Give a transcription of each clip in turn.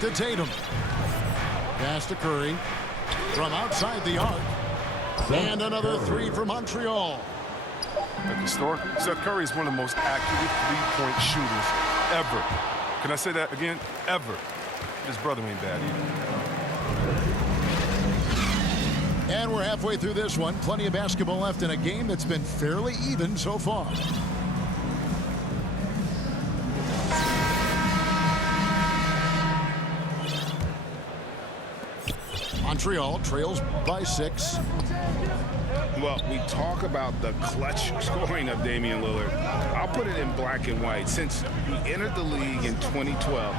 to Tatum. Pass to Curry. From outside the arc. And another three for Montreal. Historically, Seth Curry is one of the most accurate three-point shooters ever. Can I say that again? Ever. His brother ain't bad either. And we're halfway through this one. Plenty of basketball left in a game that's been fairly even so far. Montreal trails by 6. Well, we talk about the clutch scoring of Damian Lillard. I'll put it in black and white. Since he entered the league in 2012,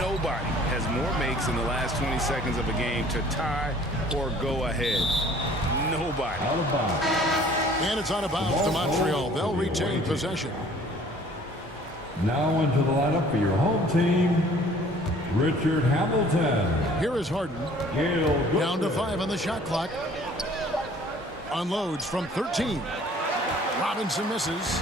nobody has more makes in the last 20 seconds of a game to tie or go ahead. Nobody. Out of bounds. And it's out of bounds to Montreal. They'll retain possession. Now into the lineup for your home team, Richard Hamilton. Here is Harden. Down to 5 on the shot clock. Unloads from 13. Robinson misses.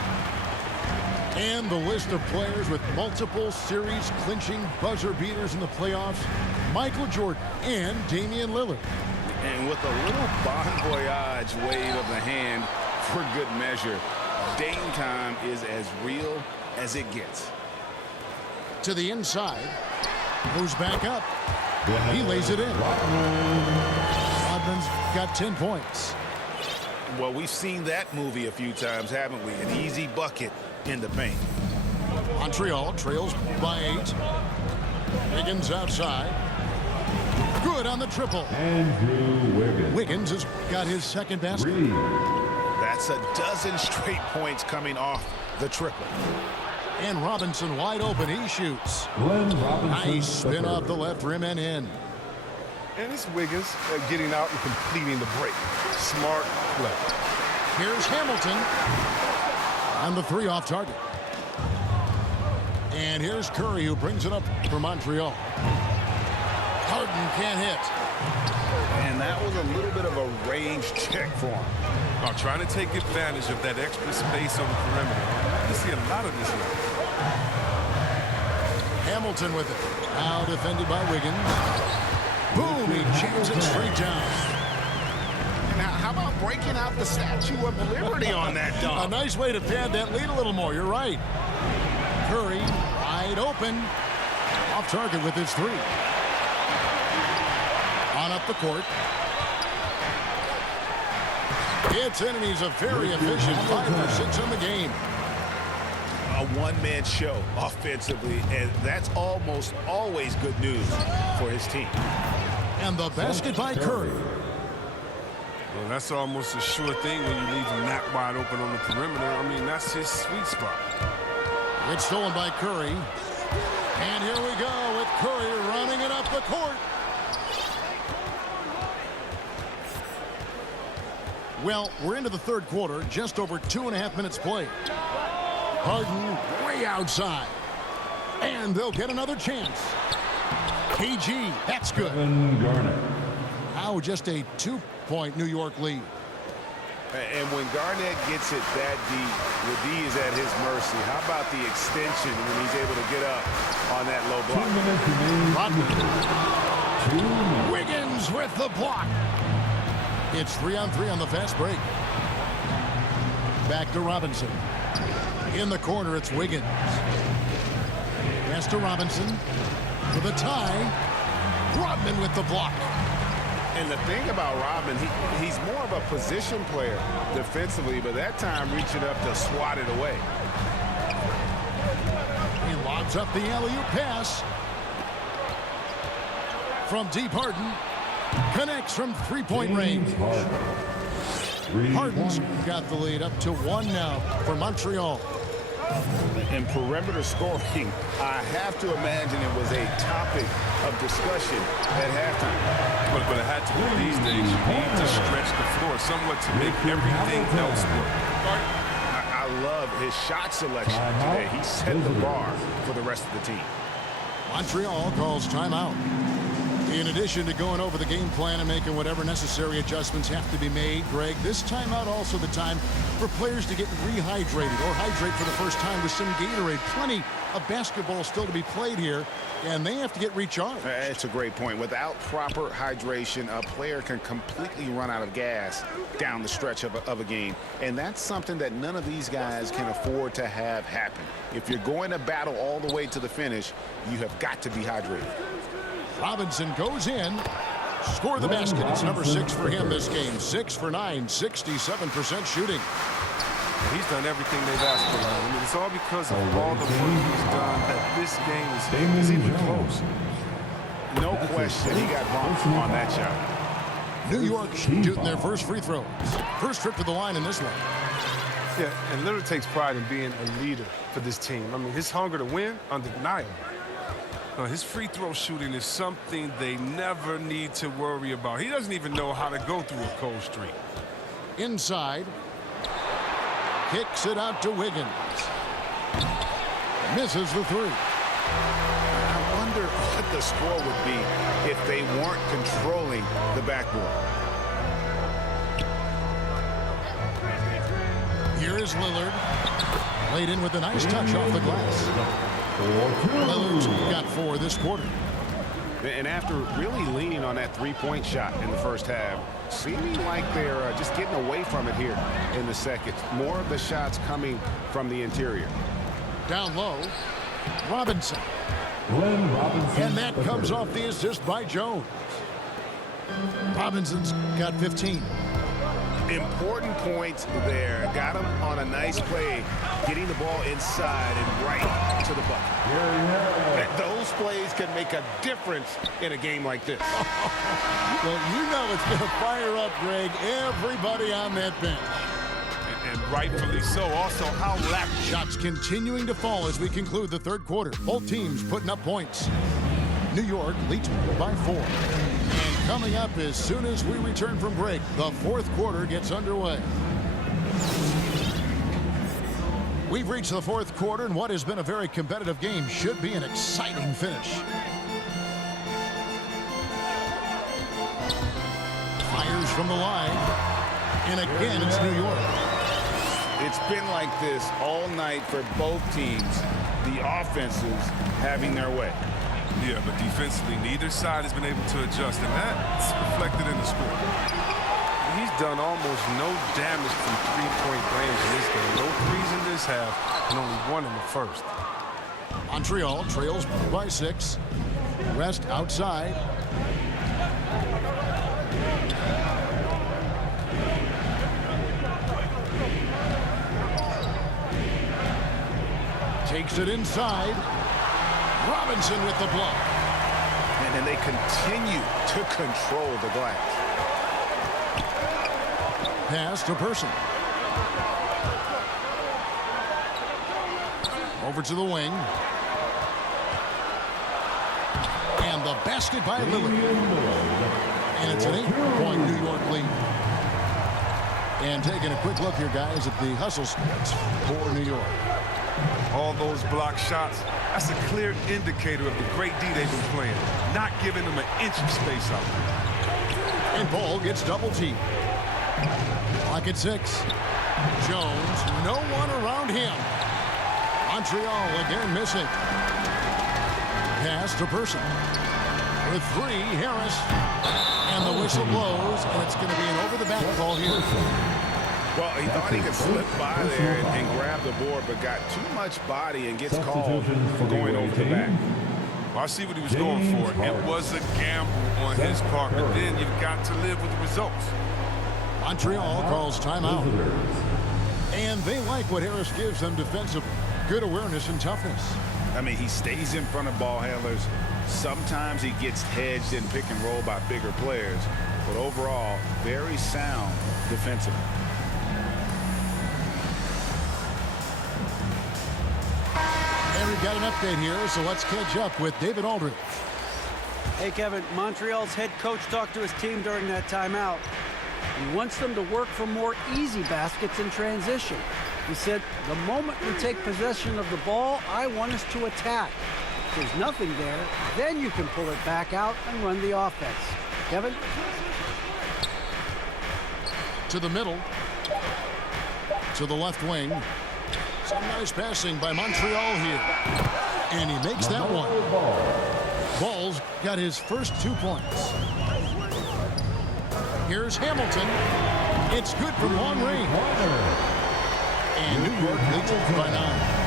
And the list of players with multiple series-clinching buzzer beaters in the playoffs, Michael Jordan and Damian Lillard. And with a little bon voyage wave of the hand for good measure, Dame time is as real as it gets. To the inside. Moves back up. He lays it in. Rodman's got 10 points. Well, we've seen that movie a few times, haven't we? An easy bucket in the paint. Montreal trails by 8. Wiggins outside. Good on the triple. Andrew Wiggins. Wiggins has got his second basket. That's a dozen straight points coming off the triple. And Robinson wide open. He shoots. Glenn Robinson. Nice spin off the left rim and in. And it's Wiggins getting out and completing the break. Smart play. Here's Hamilton. On the 3 off target. And here's Curry who brings it up for Montreal. Harden can't hit. And that was a little bit of a range check for him. Trying to take advantage of that extra space on the perimeter. You see a lot of this now. Hamilton with it. Now defended by Wiggins. Boom, he jams it straight down. And how about breaking out the Statue of Liberty on that A dunk? nice way to pad that lead a little more. You're right. Curry wide open. Off target with his 3. On up the court. It's in, and he's a very efficient 5 for 6 in the game. A one-man show offensively, and that's almost always good news for his team. And the basket by Curry. Well, that's almost a sure thing when you leave him that wide open on the perimeter. I mean, that's his sweet spot. It's stolen by Curry. And here we go with Curry running it up the court. Well, we're into the third quarter, just over 2.5 minutes played. Harden way outside. And they'll get another chance. KG, that's good. Kevin Garnett. Now just a 2-point New York lead. And when Garnett gets it that deep, the D is at his mercy. How about the extension when he's able to get up on that low 2 block? minutes remaining. Rodman. 2 minutes. Wiggins with the block. It's 3-on-3 on the fast break. Back to Robinson. In the corner, it's Wiggins. Pass to Robinson. For the tie. Rodman with the block. And the thing about Rodman, he's more of a position player defensively, but that time reaching up to swat it away. He lobs up the alley-oop pass. From deep, Harden. Connects from 3-point range. Harden's got the lead up to 1 now for Montreal. And perimeter scoring, I have to imagine it was a topic of discussion at halftime. But it had to be these days. You need to stretch the floor somewhat to make everything else work. I love his shot selection today. He set the bar for the rest of the team. Montreal calls timeout. In addition to going over the game plan and making whatever necessary adjustments have to be made, Greg, this timeout also the time for players to get rehydrated or hydrate for the first time with some Gatorade. Plenty of basketball still to be played here, and they have to get recharged. It's a great point. Without proper hydration, a player can completely run out of gas down the stretch of a game, and that's something that none of these guys can afford to have happen. If you're going to battle all the way to the finish, you have got to be hydrated. Robinson goes in. Score the basket. It's number 6 for him this game. 6 for 9, 67% shooting. He's done everything they've asked for. I mean, it's all because of all the work he's done that this game is even close. No question he got bumped on that shot. New York shooting their first free throws. First trip to the line in this one. Yeah, and Lillard takes pride in being a leader for this team. I mean, his hunger to win, undeniable. His free throw shooting is something they never need to worry about. He doesn't even know how to go through a cold streak. Inside. Kicks it out to Wiggins. Misses the three. I wonder what the score would be if they weren't controlling the backboard. Here is Lillard. Laid in with a nice touch off the glass. Lillard's got 4 this quarter. And after really leaning on that three-point shot in the first half, seeming like they're just getting away from it here in the second. More of the shots coming from the interior. Down low, Robinson. And that comes off the assist by Jones. Robinson's got 15. Important points there. Got him on a nice play, getting the ball inside and right to the bucket. Those plays can make a difference in a game like this. Well, you know it's going to fire up, Greg, everybody on that bench. And rightfully so. Also, how lack shots continuing to fall as we conclude the third quarter. Both teams putting up points. New York leads by 4. And coming up as soon as we return from break, the fourth quarter gets underway. We've reached the fourth quarter, and what has been a very competitive game should be an exciting finish. Fires from the line. And again, it's New York. It's been like this all night for both teams. The offenses having their way. Yeah, but defensively, neither side has been able to adjust, and that's reflected in the score. He's done almost no damage from three-point range in this game. No threes in this half, and only 1 in the first. Montreal trails by 6. Rest outside. Takes it inside. Robinson with the block. And then they continue to control the glass. Pass to Person. Over to the wing. And the basket by Lillard. And it's an 8-point New York lead. And taking a quick look here, guys, at the hustle stats for New York. All those block shots, that's a clear indicator of the great D they've been playing, not giving them an inch of space out there. And Paul gets double teamed. Clock at 6. Jones, no one around him. Montreal again missing. Pass to Person. With 3, Harris. And the whistle blows, and it's going to be an over-the-back call here. Well, he thought he could slip by there and grab the board, but got too much body and gets called for going over the back. Well, I see what he was going for. It was a gamble on his part, but then you've got to live with the results. Montreal calls timeout. And they like what Harris gives them defensively. Good awareness and toughness. I mean, he stays in front of ball handlers. Sometimes he gets hedged in pick and roll by bigger players, but overall, very sound defensively. And we've got an update here, so let's catch up with David Aldridge. Hey, Kevin, Montreal's head coach talked to his team during that timeout. He wants them to work for more easy baskets in transition. He said, the moment we take possession of the ball, I want us to attack. If there's nothing there, then you can pull it back out and run the offense. Kevin? To the middle. To the left wing. Some nice passing by Montreal here. And he makes that one. Ball's got his first 2 points. Here's Hamilton. It's good from long range. And New York leads it by 9.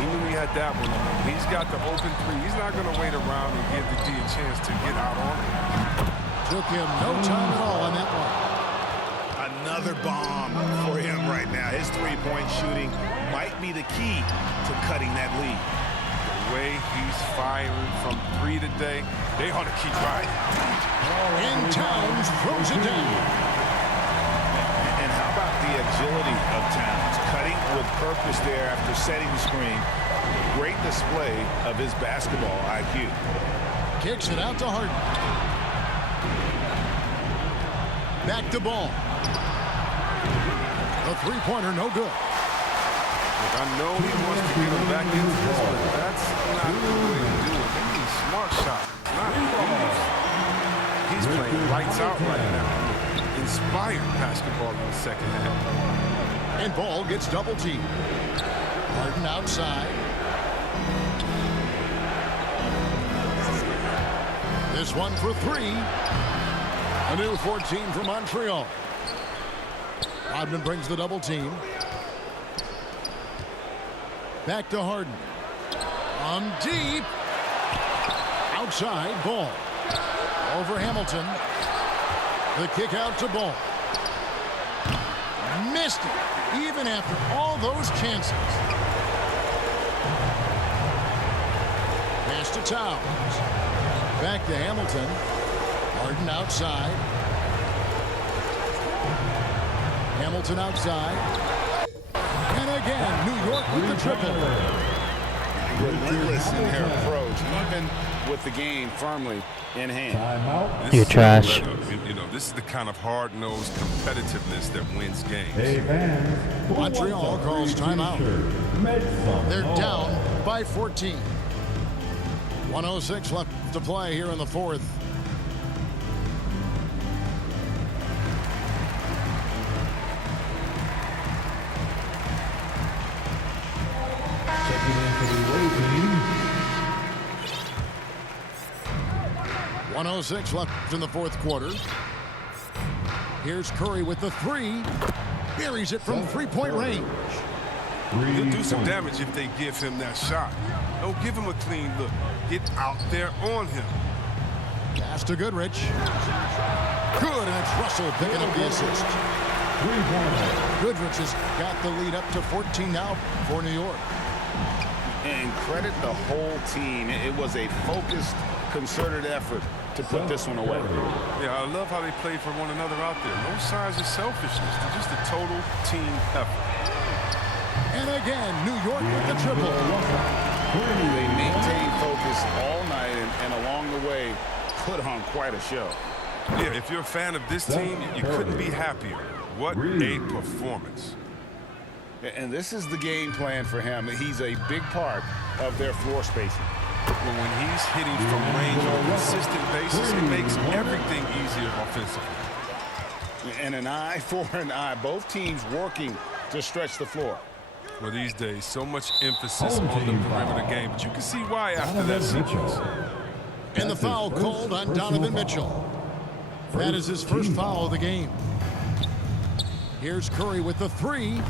He knew he had that one. He's got the open three. He's not going to wait around and give the D a chance to get out on it. Took him no time at all on that one. Another bomb for him right now. His three-point shooting might be the key to cutting that lead. The way he's firing from 3 today, they ought to keep riding. And Towns throws it down. And how about the agility of Towns? Cutting with purpose there after setting the screen. Great display of his basketball IQ. Kicks it out to Harden. Back to Ball. The three-pointer, no good. Look, I know he wants to get him back into this, but that's not the way to do it. They need smart shots, not easy. He's playing lights out right now. Inspired basketball in the second half. And Ball gets double teamed. Harden outside. This one for 3. A new 14 for Montreal. Rodman brings the double team. Back to Harden. On deep. Outside, Ball. Over Hamilton. The kick out to Ball. Missed it, even after all those chances. Pass to Towns. Back to Hamilton. Harden outside. Hamilton outside. And again, New York with the triple. Relentless in their approach, even with the game firmly in hand. Timeout. You're trash. You know, this is the kind of hard-nosed competitiveness that wins games. Hey fans. Montreal calls timeout. They're down by 14. 1:06 left to play here in the fourth. Checking into the away team. 1:06 left in the fourth quarter. Here's Curry with the 3. Buries it from three-point range. He'll do some damage if they give him that shot. Don't give him a clean look. Get out there on him. Pass to Goodrich. Good, and it's Russell picking up the assist. Goodrich has got the lead up to 14 now for New York. And credit the whole team. It was a focused, concerted effort to put this one away. Yeah, I love how they play for one another out there. No signs of selfishness. They're just a total team effort. And again, New York with the triple. They maintained focus all night and along the way put on quite a show. Yeah, if you're a fan of this team, you couldn't be happier. What a performance. And this is the game plan for him. He's a big part of their floor spacing. Well, when he's hitting from range on a consistent basis, it makes everything easier offensively. And an eye for an eye. Both teams working to stretch the floor. Well, these days, so much emphasis on the perimeter game, but you can see why after that sequence. And the foul called on Donovan Mitchell. That is his first foul of the game. Here's Curry with the 3.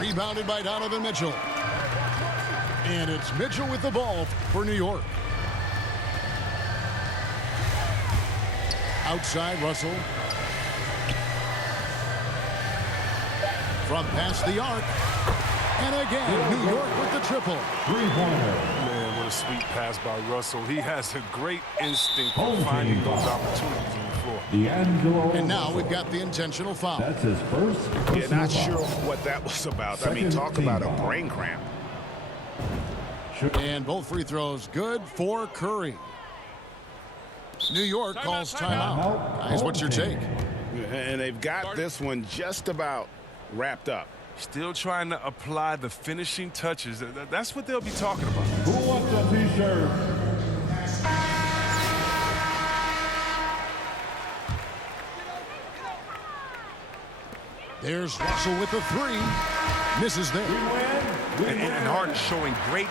Rebounded by Donovan Mitchell. And it's Mitchell with the ball for New York. Outside, Russell. From past the arc. And again, New York with the triple. Man, what a sweet pass by Russell. He has a great instinct for finding those opportunities on the floor. And now we've got the intentional foul. That's his first. Yeah, not sure what that was about. I mean, talk about a brain cramp. And both free throws good for Curry. New York calls timeout. Guys, what's your take? And they've got this one just about wrapped up. Still trying to apply the finishing touches. That's what they'll be talking about. Who wants a t-shirt? There's Russell with the three. Misses there. And Harden showing great